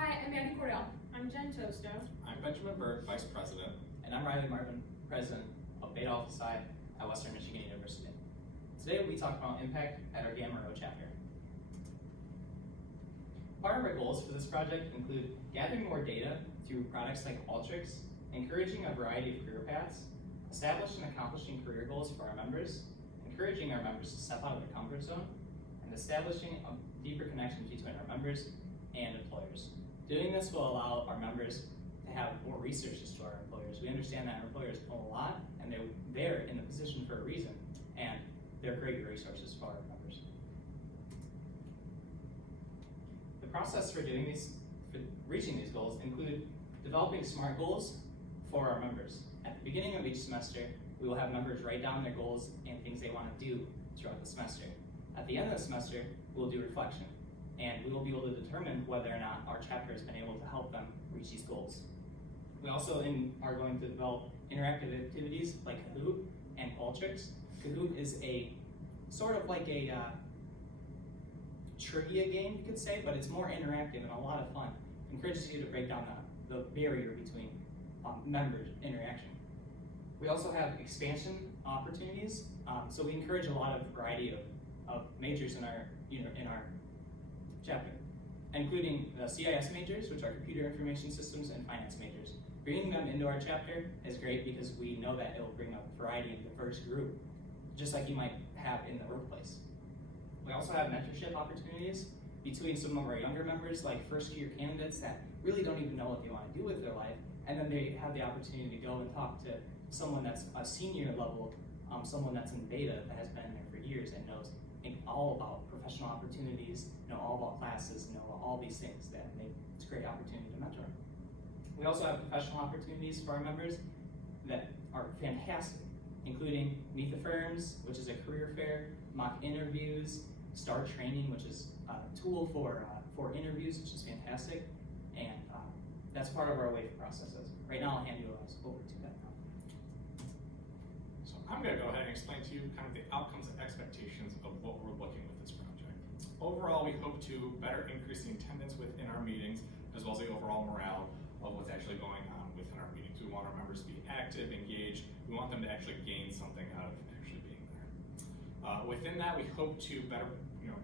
Hi, I'm Andy Cordell. I'm Jen Tosto. I'm Benjamin Berg, Vice President. And I'm Riley Marvin, President of Beta Alpha Psi at Western Michigan University. Today we talk about impact at our Gamma Rho chapter. Part of our goals for this project include gathering more data through products like Qualtrics, encouraging a variety of career paths, establishing and accomplishing career goals for our members, encouraging our members to step out of their comfort zone, and establishing a deeper connection between our members and employers. Doing this will allow our members to have more resources to our employers. We understand that our employers know a lot, and they're in the position for a reason, and they're great resources for our members. The process for reaching these goals include developing SMART goals for our members. At the beginning of each semester, we will have members write down their goals and things they want to do throughout the semester. At the end of the semester, we'll do reflection, and we will be able to determine whether or not our chapter has been able to help them reach these goals. We also are going to develop interactive activities like Kahoot and Qualtrics. Kahoot is a sort of like a trivia game, you could say, but it's more interactive and a lot of fun. It encourages you to break down the barrier between member interaction. We also have expansion opportunities, so we encourage a lot of variety of majors in our chapter, including the CIS majors, which are computer information systems, and finance majors. Bringing them into our chapter is great because we know that it will bring a variety of diverse group, just like you might have in the workplace. We also have mentorship opportunities between some of our younger members, like first-year candidates that really don't even know what they want to do with their life, and then they have the opportunity to go and talk to someone that's a senior level, someone that's in beta that has been there for years and knows all about professional opportunities, know all about classes, know all these things that make it's a great opportunity to mentor. We also have professional opportunities for our members that are fantastic, including Meet the Firms, which is a career fair, mock interviews, STAR training, which is a tool for interviews, which is fantastic, and that's part of our wave processes. Right now, I'll hand you over to that now. So I'm going to go ahead and explain to you kind of the outcomes and expectations of what we're looking with this project. Overall, we hope to better increase the attendance within our meetings, as well as the overall morale of what's actually going on within our meetings. We want our members to be active, engaged. We want them to actually gain something out of actually being there. Within that, we hope to better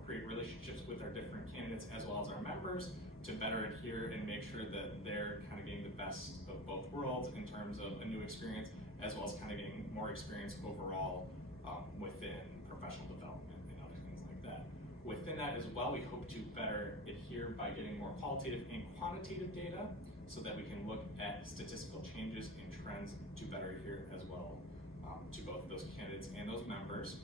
create relationships with our different candidates as well as our members to better adhere and make sure that they're kind of getting the best of both worlds in terms of a new experience, as well as kind of getting more experience overall within professional development and other things like that. Within that as well, we hope to better adhere by getting more qualitative and quantitative data so that we can look at statistical changes and trends to better adhere as well to both those candidates and those members.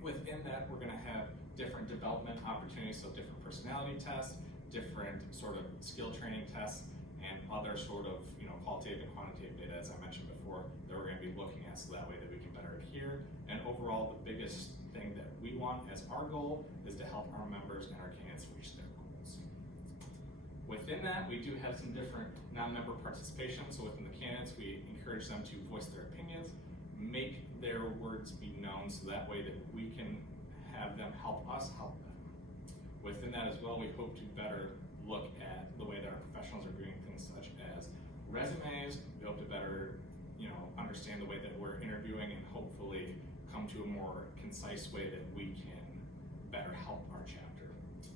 Within that, we're going to have different development opportunities, so different personality tests, different sort of skill training tests, and other sort of qualitative and quantitative data, as I mentioned before, that we're going to be looking at so that way that we can better adhere. And overall, the biggest thing that we want as our goal is to help our members and our candidates reach their goals. Within that, we do have some different non-member participation. So within the candidates, we encourage them to voice their opinions, make their words be known so that way that we can have them help us help them. Within that as well, we hope to better look at the way that our professionals are doing things such as resumes. We hope to better understand the way that we're interviewing and hopefully come to a more concise way that we can better help our chapter.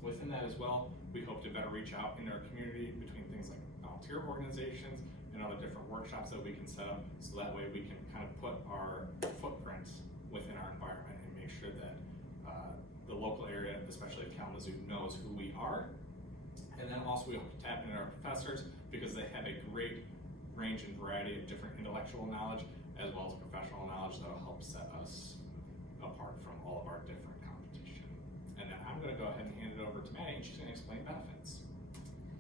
Within that as well, we hope to better reach out in our community between things like volunteer organizations and other different workshops that we can set up so that way we can kind of put our footprint within our environment and make sure that the local area, especially Kalamazoo, knows who we are. And then also we hope to tap into our professors because they have a great range and variety of different intellectual knowledge as well as professional knowledge that will help set us apart from all of our different competition. And then I'm going to go ahead and hand it over to Maddie, and she's going to explain benefits.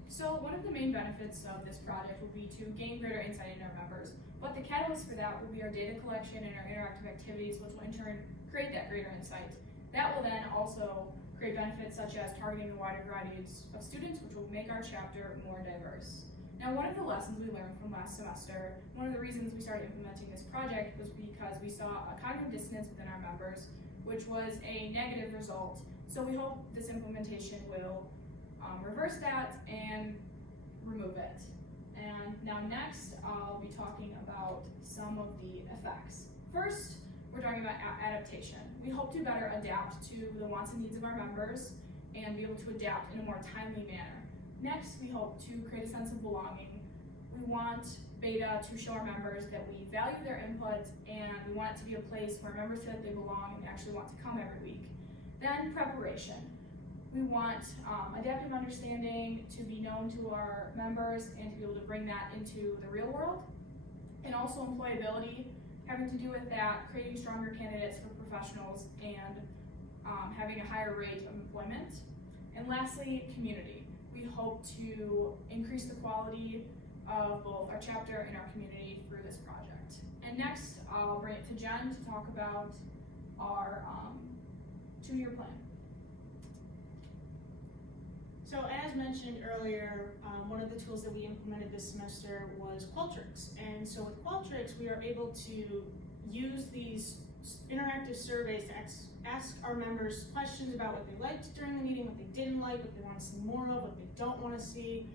So one of the main benefits of this project will be to gain greater insight into our members, but the catalyst for that will be our data collection and our interactive activities, which will in turn create that greater insight. That will then also create benefits such as targeting a wider variety of students, which will make our chapter more diverse. Now, one of the lessons we learned from last semester, one of the reasons we started implementing this project was because we saw a cognitive dissonance within our members, which was a negative result. So we hope this implementation will reverse that and remove it. And now next, I'll be talking about some of the effects. First, we're talking about adaptation. We hope to better adapt to the wants and needs of our members and be able to adapt in a more timely manner. Next, we hope to create a sense of belonging. We want Beta to show our members that we value their input, and we want it to be a place where members feel like they belong and actually want to come every week. Then preparation. We want adaptive understanding to be known to our members and to be able to bring that into the real world. And also employability, having to do with that, creating stronger candidates for professionals and having a higher rate of employment. And lastly, community. We hope to increase the quality of both our chapter and our community through this project. And next, I'll bring it to Jen to talk about our 2-year plan. So as mentioned earlier, one of the tools that we implemented this semester was Qualtrics. And so with Qualtrics, we are able to use these interactive surveys to ask our members questions about what they liked during the meeting, what they didn't like, what they want to see more of, what they don't want to see.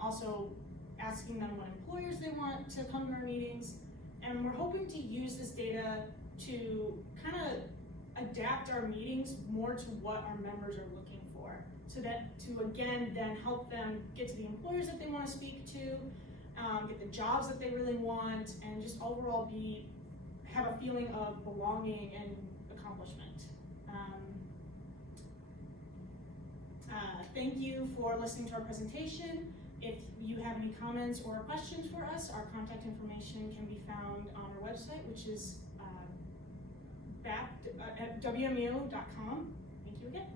Also asking them what employers they want to come to our meetings. And we're hoping to use this data to kind of adapt our meetings more to what our members are looking for. So that to again then help them get to the employers that they want to speak to, get the jobs that they really want, and just overall have a feeling of belonging and accomplishment. Thank you for listening to our presentation. If you have any comments or questions for us, our contact information can be found on our website, which is at wmu.com. Thank you again.